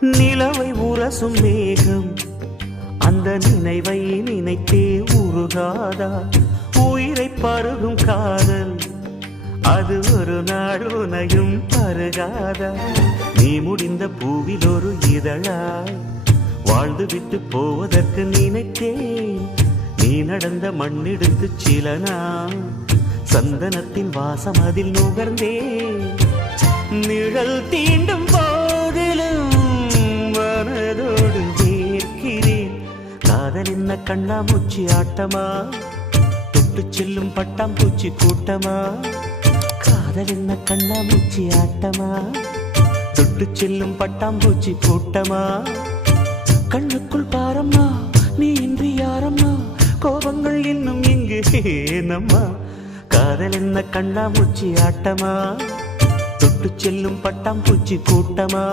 நிலவை உரசும் மேகம். அந்த நினைவை நினைத்தே உருகாதா? உயிரை பருகும் காதல். அது ஒரு நாள் உனையும் பருகாதா? நீ முடிந்த பூவில் ஒரு இதழாய். வாழ்ந்து விட்டு போவதற்கு நினைத்தேன். நீ நடந்த மண்ணெடுத்து சில நாள். சந்தனத்தின் வாசம் அதில் நுகர்ந்தே நிழல் தீண்ட காதல் என்ன கண்ணா மூச்சி ஆட்டமா? தொட்டு செல்லும் பட்டாம் பூச்சி கூட்டமா? காதல் என்ன கண்ணா மூச்சி ஆட்டமா? தொட்டு செல்லும் பட்டாம் பூச்சி கூட்டமா? கண்ணுக்குள் பாரம்மா நீ இன்றி யாரம்மா? கோபங்கள் இன்னும் இங்கு ஏனம்மா காதல் என்ன கண்ணா மூச்சி ஆட்டமா? தொட்டு செல்லும் பட்டாம் பூச்சி கூட்டமா?